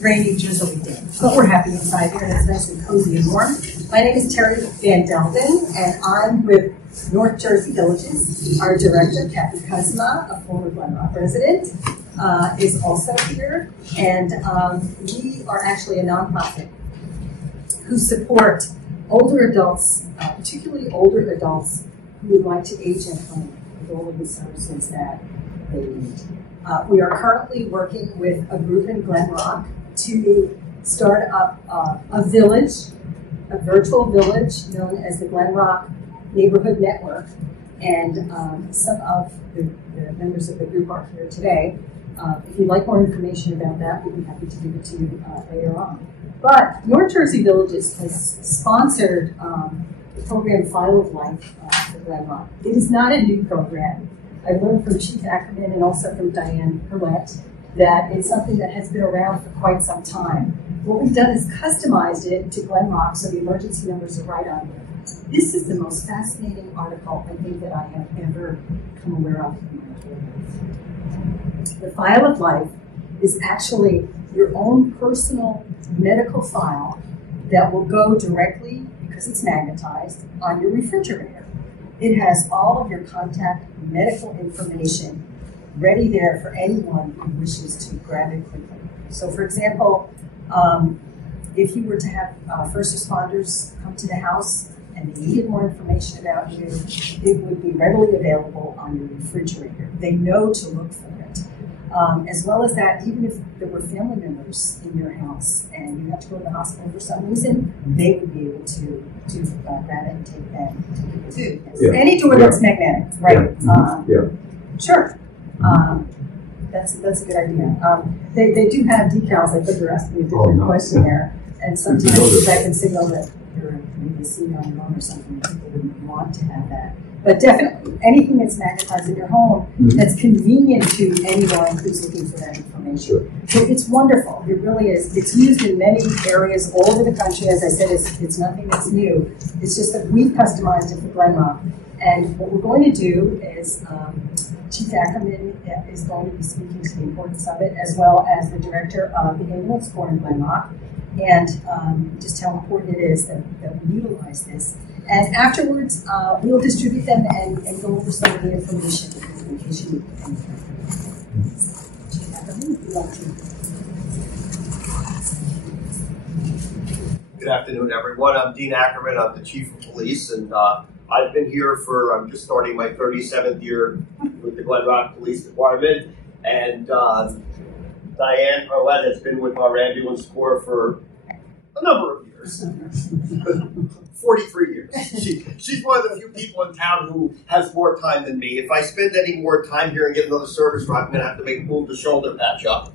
rainy, drizzly day. But we're happy inside here, and it's nice and cozy and warm. My name is Terry VanDelden, and I'm with North Jersey Villages. Our director, Kathy Kuzma, a former Glen Rock resident, is also here. And we are actually a nonprofit who support older adults, particularly older adults who would like to age at home with all of the services that they need. We are currently working with a group in Glen Rock to start up a village, a virtual village known as the Glen Rock Neighborhood Network. And some of the members of the group are here today. If you'd like more information about that, we'd be happy to give it to you later on. But North Jersey Villages has sponsored the program File of Life for Glen Rock. It is not a new program. I learned from Chief Ackermann and also from Diane Herrlett that it's something that has been around for quite some time. What we've done is customized it to Glen Rock so the emergency numbers are right on here. This is the most fascinating article I think that I have ever come aware of. The File of Life is actually your own personal medical file that will go directly, because it's magnetized, on your refrigerator. It has all of your contact medical information ready there for anyone who wishes to grab it quickly. So for example, if you were to have first responders come to the house and they needed more information about you, it would be readily available on your refrigerator. They know to look for it. As well as that, even if there were family members in your house and you had to go to the hospital for some reason, they would be able to grab it and take it too. Yeah. Any door that's magnetic, right? Yeah. Sure. That's a good idea. They do have decals. I think you're asking a different question there, and sometimes that can signal that you're maybe seeing on your own or something. People wouldn't want to have that. But definitely, anything that's magnetized in your home that's convenient to anyone who's looking for that information. Sure. So it's wonderful. It really is. It's used in many areas all over the country. As I said, it's nothing that's new. It's just that we've customized it for Glen Rock. And what we're going to do is Chief Ackermann is going to be speaking to the importance of it, as well as the director of the ambulance corps in Glen Rock, and just how important it is that we utilize this. And afterwards, we'll distribute them and go over some of the information in case you need anything. Chief Ackermann, if you'd like to. Good afternoon, everyone. I'm Dean Ackermann. I'm the Chief of Police, and I've been here I'm just starting my 37th year with the Glen Rock Police Department, and Diane Herrlett has been with our ambulance corps for a number of years. 43 years. She's one of the few people in town who has more time than me. If I spend any more time here and get another service run, I'm going to have to move the shoulder patch up.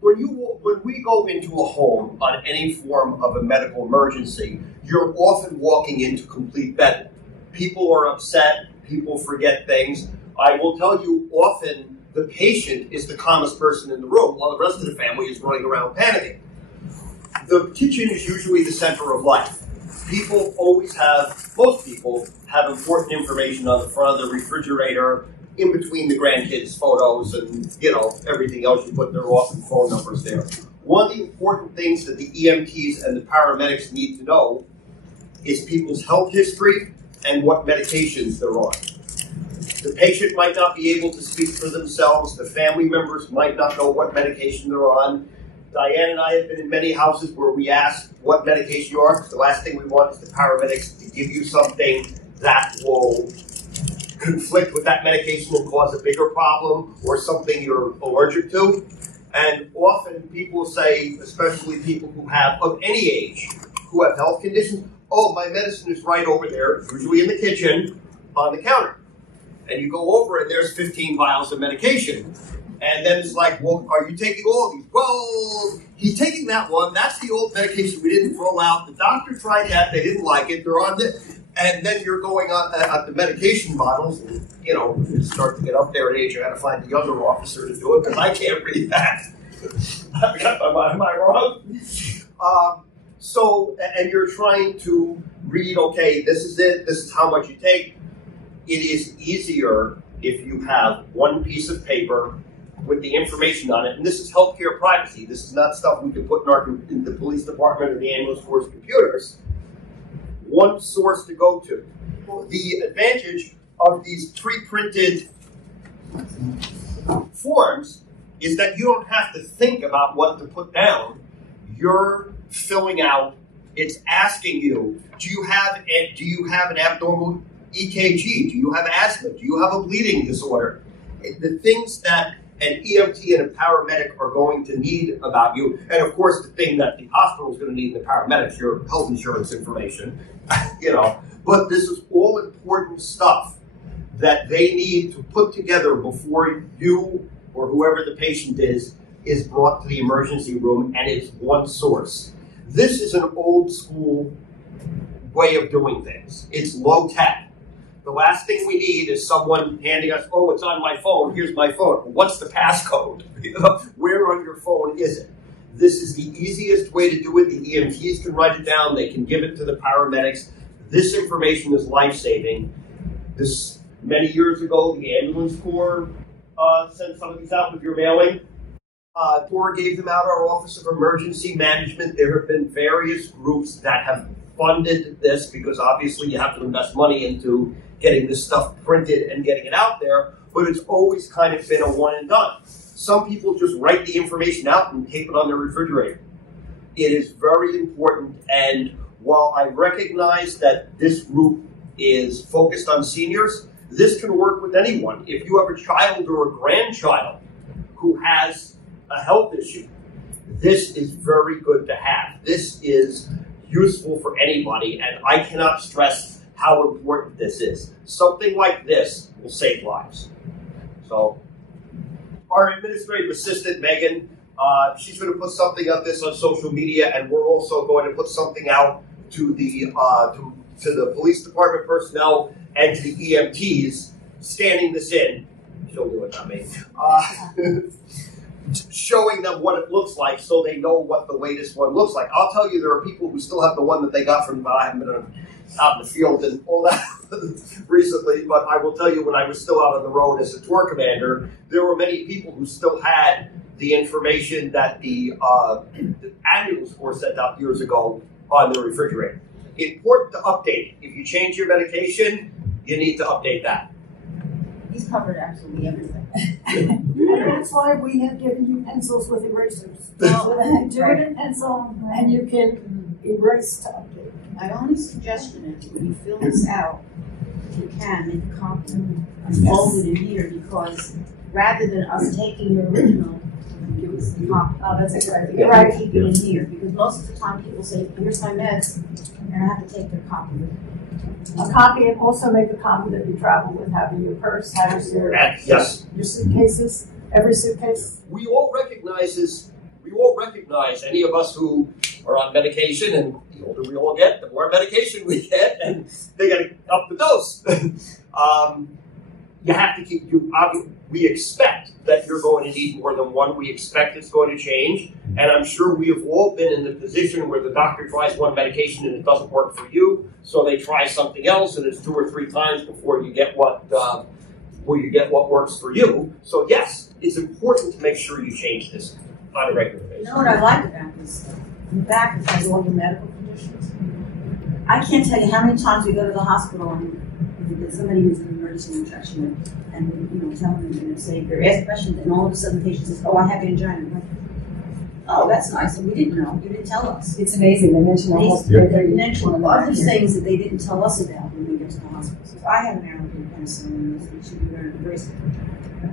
When we go into a home on any form of a medical emergency, you're often walking into complete bedlam. People are upset. People forget things. I will tell you, often the patient is the calmest person in the room while the rest of the family is running around panicking. The kitchen is usually the center of life. Most people have important information on the front of the refrigerator, in between the grandkids' photos and, everything else. You put their office phone numbers there. One of the important things that the EMTs and the paramedics need to know is people's health history and what medications they're on. The patient might not be able to speak for themselves. The family members might not know what medication they're on. Diane and I have been in many houses where we ask what medication you are. The last thing we want is the paramedics to give you something that will conflict with that medication and cause a bigger problem, or something you're allergic to. And often people say, especially people who have, of any age, who have health conditions, oh, my medicine is right over there, usually in the kitchen, on the counter. And you go over and there's 15 vials of medication. And then it's like, well, are you taking all of these? Well, he's taking that one. That's the old medication we didn't throw out. The doctor tried that. They didn't like it. They're on this. And then you're going on at the medication bottles. And, you start to get up there in age. You got to find the other officer to do it because I can't read that. Am I wrong? And you're trying to read, okay, this is it. This is how much you take. It is easier if you have one piece of paper with the information on it, and this is healthcare privacy. This is not stuff we can put in the police department or the ambulance force computers. One source to go to. The advantage of these pre-printed forms is that you don't have to think about what to put down. You're filling out. It's asking you, do you have an abnormal EKG? Do you have asthma? Do you have a bleeding disorder? The things that an EMT and a paramedic are going to need about you, and of course the thing that the hospital is going to need in the paramedics, your health insurance information, but this is all important stuff that they need to put together before you or whoever the patient is brought to the emergency room, and it's one source. This is an old school way of doing things. It's low tech. The last thing we need is someone handing us, oh, it's on my phone, here's my phone. What's the passcode? Where on your phone is it? This is the easiest way to do it. The EMTs can write it down. They can give it to the paramedics. This information is life-saving. Many years ago, the ambulance corps sent some of these out with your mailing. Corps gave them out, our Office of Emergency Management. There have been various groups that have funded this because obviously you have to invest money into getting this stuff printed and getting it out there, but it's always kind of been a one and done. Some people just write the information out and tape it on their refrigerator. It is very important, and while I recognize that this group is focused on seniors, this can work with anyone. If you have a child or a grandchild who has a health issue, this is very good to have. This is useful for anybody, and I cannot stress how important this is. Something like this will save lives. So, our administrative assistant, Megan, she's going to put something of this on social media, and we're also going to put something out to the police department personnel and to the EMTs, scanning this in. She'll do it, not me. Showing them what it looks like so they know what the latest one looks like. I'll tell you, there are people who still have the one that they got from, I haven't been out in the field and all that recently, but I will tell you, when I was still out on the road as a tour commander, there were many people who still had the information that the ambulance corps sent out years ago on the refrigerator. Important to update it. If you change your medication, you need to update that. He's covered absolutely everything. That's why we have given you pencils with erasers. So then do it in pencil, and you can erase to update. My only suggestion is when you fill this out, if you can, make a copy and fold it in here, because rather than us taking your original, give us the copy. Oh, that's a good idea. Right, keep it in here, because most of the time people say, here's my meds, and I have to take their copy with me. A copy, and also make a copy that you travel with, having your purse, having Yes. your suitcases, every suitcase. We all recognize any of us who are on medication, and the older we all get, the more medication we get, and they got to up the dose. You have to keep, we expect that you're going to need more than one. We expect it's going to change. And I'm sure we have all been in the position where the doctor tries one medication and it doesn't work for you. So they try something else, and it's 2 or 3 times before you get what works for you. So yes, it's important to make sure you change this on a regular basis. You know what I like about this? In the back, it has all the medical conditions. I can't tell you how many times we go to the hospital and somebody who's in an emergency infection and tell them and say, they're asking questions, and all of a sudden the patient says, oh, I have angina. I'm like, oh, that's nice. And we didn't know. You didn't tell us. It's amazing. They mention almost they mention other things that they didn't tell us about when we get to the hospital. So if I have an allergy to penicillin, we should be very embracing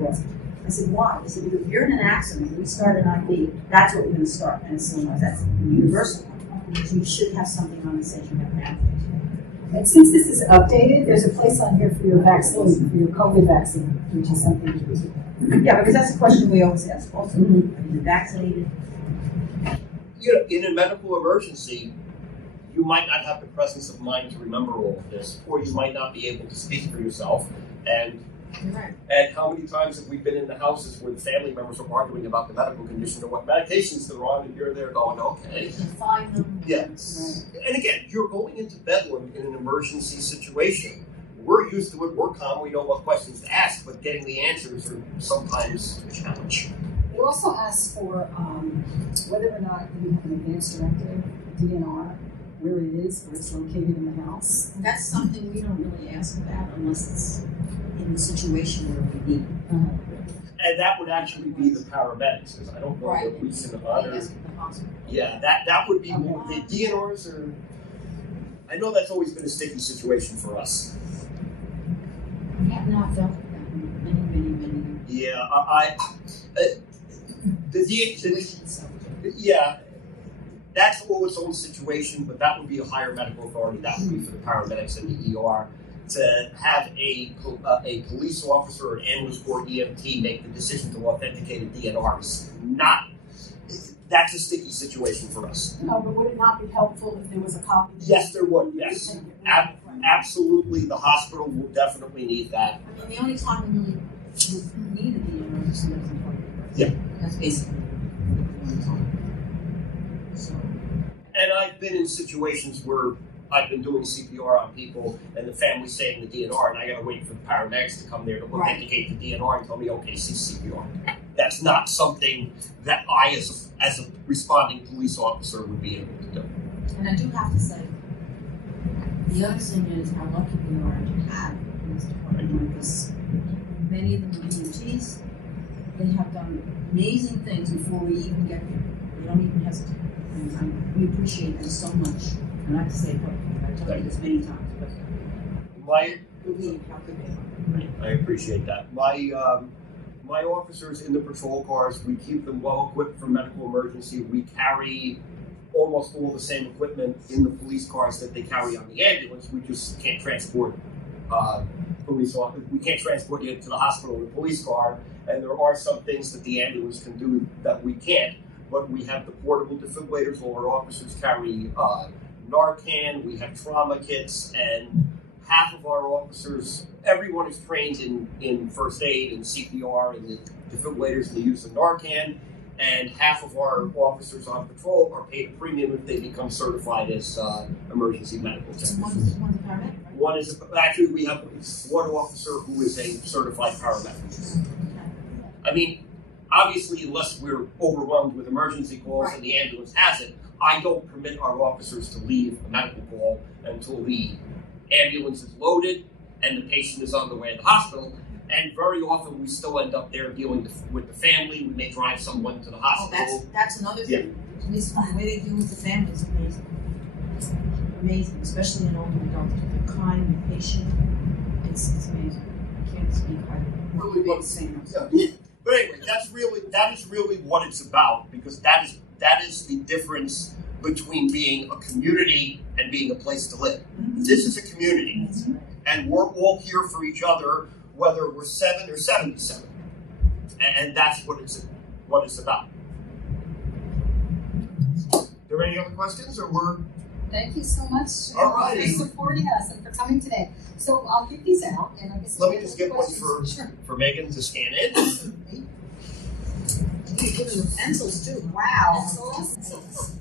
it. I said, why? They said, because if you're in an accident, we start an IV, that's what we're going to start. Penicillin, that's universal. So you should have something on that says you have an allergy. And since this is updated, there's a place on here for your vaccine, for your COVID vaccine, which is something to do. Yeah, because that's a question we always ask. Also, are you vaccinated? In a medical emergency, you might not have the presence of mind to remember all of this, or you might not be able to speak for yourself. And how many times have we been in the houses where the family members are arguing about the medical condition or what medications they're on, and you're there going, okay. Find them. Yes. Right. And again, you're going into bedlam in an emergency situation. we're used to it, we're calm, we know what questions to ask, but getting the answers are sometimes a challenge. It also asks for whether or not we have an advance directive, DNR, where it is, where it's located in the house. That's something we don't really ask about unless it's in the situation where we need it. And that would actually be the paramedics, because I don't know Right. that we can honor. They ask at the hospital. Yeah, that would be more, the DNRs are, I know that's always been a sticky situation for us. We have not dealt with that in many years. Yeah, yeah, that's all its own situation, but that would be a higher medical authority. That would be for the paramedics and the ER. To have a police officer or an ambulance corps EMT make the decision to authenticate a DNR is not, that's a sticky situation for us. No, but would it not be helpful if there was a copy? Yes, there would, yes. Absolutely, the hospital will definitely need that. I mean, the only time we really would need a DNR is somebody's important. Yeah. That's basically the only time. So. And I've been in situations where I've been doing CPR on people and the family's saying the DNR, and I gotta wait for the paramedics to come there to authenticate the DNR and tell me, okay, see CPR. That's not something that I, as a responding police officer, would be able to do. And I do have to say, the other thing is how lucky we are to have in this department, because many of them are EMTs. They have done amazing things before we even get there. They don't even hesitate. And we appreciate them so much. And I have to say, look, I've told you this many times, but believe how good they are. I appreciate that. My officers in the patrol cars, we keep them well equipped for medical emergency. We carry almost all the same equipment in the police cars that they carry on the ambulance. We just can't transport police officers. We can't transport you to the hospital in a police car. And there are some things that the ambulance can do that we can't. But we have the portable defibrillators. All our officers carry Narcan. We have trauma kits, and half of our officers, everyone is trained in first aid and CPR and the defibrillators and the use of Narcan. And half of our officers on patrol are paid a premium if they become certified as emergency medical technicians. One's a paramedic, right? One is actually we have one officer who is a certified paramedic. I mean, obviously, unless we're overwhelmed with emergency calls and the ambulance has it, I don't permit our officers to leave a medical call until the ambulance is loaded and the patient is on the way to the hospital. And very often we still end up there dealing with the family. We may drive someone to the hospital. Oh, that's another thing. Yeah. The way they deal with the family is amazing. Amazing, especially an older adult. They're kind, they're patient. It's amazing. I can't speak highly. Yeah. But anyway, that is really what it's about, because that is the difference between being a community and being a place to live. Mm-hmm. This is a community, and we're all here for each other, whether we're 7 or 77, and that's what it's about. Are there any other questions, or we're? Thank you so much for supporting us and for coming today. So I'll get these out, and I guess let me just get one for Megan to scan in. You're giving them pencils too. Wow. Pencils.